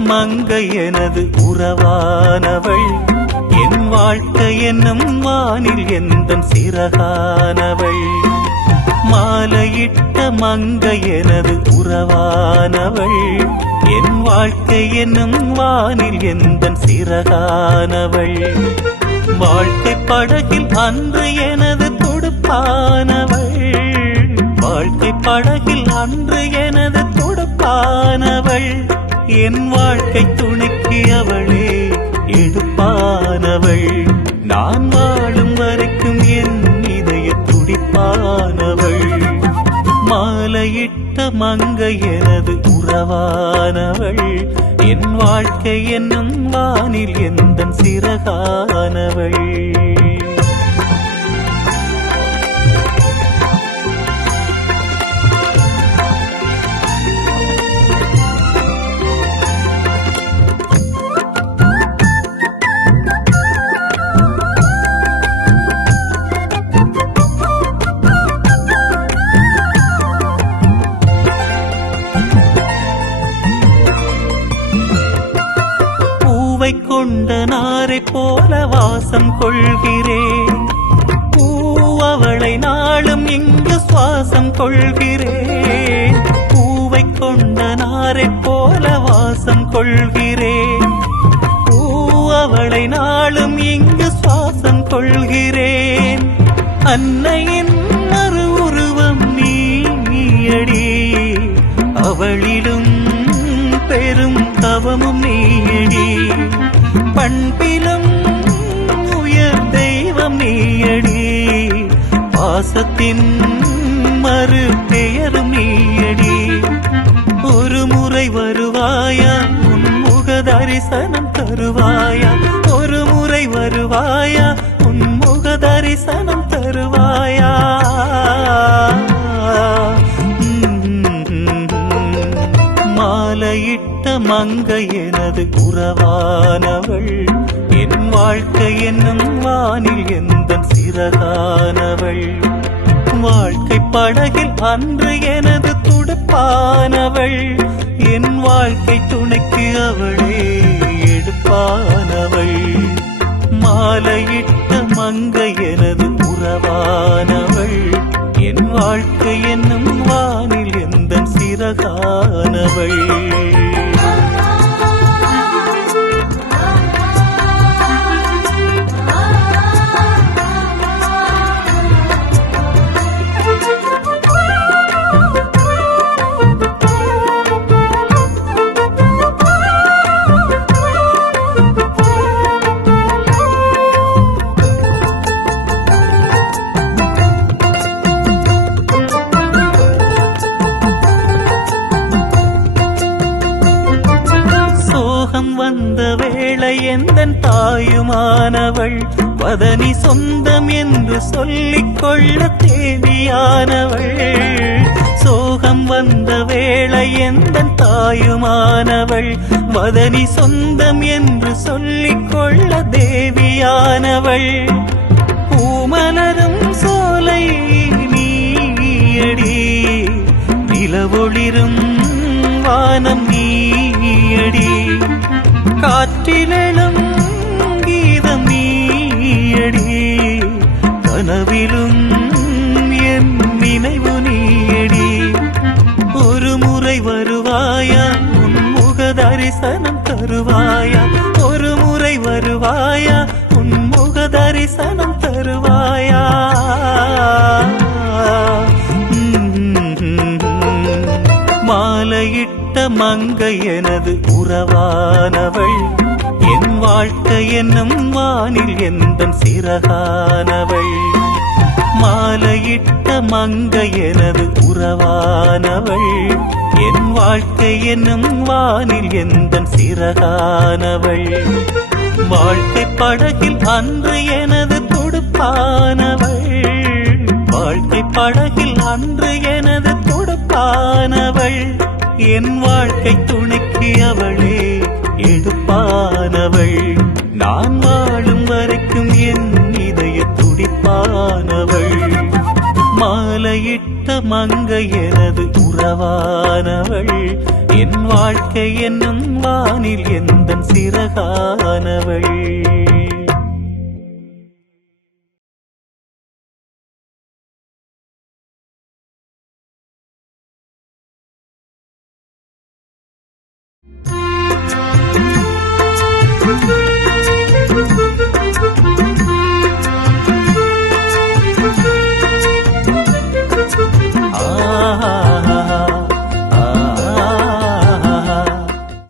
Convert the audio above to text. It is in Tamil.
மங்கை எனது உறவானவள் என் வாழ்க்கை என்னும் வானில் எந்தன் சிறகானவள் மாலையிட்ட மங்கை எனது உறவானவள் என் வாழ்க்கை என்னும் வானில் எந்தன் சிறகானவள் வாழ்க்கை படகில் அன்று எனது துடுப்பானவள் வாழ்க்கை படகில் அன்று எனது துடுப்பானவள் என் வாழ்க்கை துணைக்கு அவளே எடுப்பானவள் நான் வாழும் வரைக்கும் என் இதய துடிப்பானவள் மாலையிட்ட மங்கை எனது உறவானவள் என் வாழ்க்கை என்னும் வானில் எந்தன் சிறகானவள் கொண்ட நாரை போல வாசம் கொள்கிறேன் பூவளை நாளும் இங்கு சுவாசம் கொள்கிறேன் பூவை கொண்ட நாரை போல வாசம் கொள்கிறேன் பூவளை நாளும் இங்கு சுவாசம் கொள்கிறேன் அன்னையின் மறு உருவம் நீயடி அவளிலும் பெரும் தவமும் நீயடி பண்பிலும் உயர் தெய்வம் நீயடி பாசத்தின் மறு பெயரும் நீயடி ஒரு முறை வருவாயா உன் முக தரிசனம் தருவாயா ஒரு முறை வருவாயா உன் முக தரிசனம் தருவாயா மாலையிட்ட மங்கை எனது உறவானவள் என் வாழ்க்கை என்னும் வானில் எந்தன் சிறகானவள் வாழ்க்கை படகில் அன்று எனது துடுப்பானவள் என் வாழ்க்கை துணைக்கு அவளே எடுப்பானவள் மாலையிட்ட மங்கை எனது உறவானவள் என் வாழ்க்கை என்னும் வானில் எந்தன் சிறகானவள் வந்த வேளை எந்தன் தாயுமானவள் வதனி சொந்தம் என்று சொல்லிக் கொள்ள தேவியானவள் சோகம் வந்த வேளை எந்தன் தாயுமானவள் வதனி சொந்தம் என்று சொல்லிக் கொள்ள தேவியானவள் பூமலரும் சோலை நீயடி நிலவொளிரும் வானம் நீயடி காற்றிலும் கீதம் நீயடி கனவிலும் என் நினைவு நீயடி ஒரு முறை வருவாயா உன் முக தரிசனம் தருவாயா ஒரு முறை வருவாயா உன் முக தரிசனம் தருவாயா மாலையிட்ட மங்கை எனது உறவானவள் என் வாழ்க்கை என்னும் வானில் எந்தன் சிறகானவள் மாலையிட்ட மங்கை எனது உறவானவள் என் வாழ்க்கை என்னும் வானில் எந்தன் சிறகானவள் வாழ்க்கை படகில் அன்று எனது துடுப்பானவள் வாழ்க்கை படகில் அன்று எனது துடுப்பானவள் என் வாழ்க்கை துணைக்கு அவளே எடுப்பானவள் நான் வாழும் வரைக்கும் என் இதய துடிப்பானவள் மாலையிட்ட மங்கை எனது உறவானவள் என் வாழ்க்கை என்னும் வானில் எந்தன் சிறகானவள்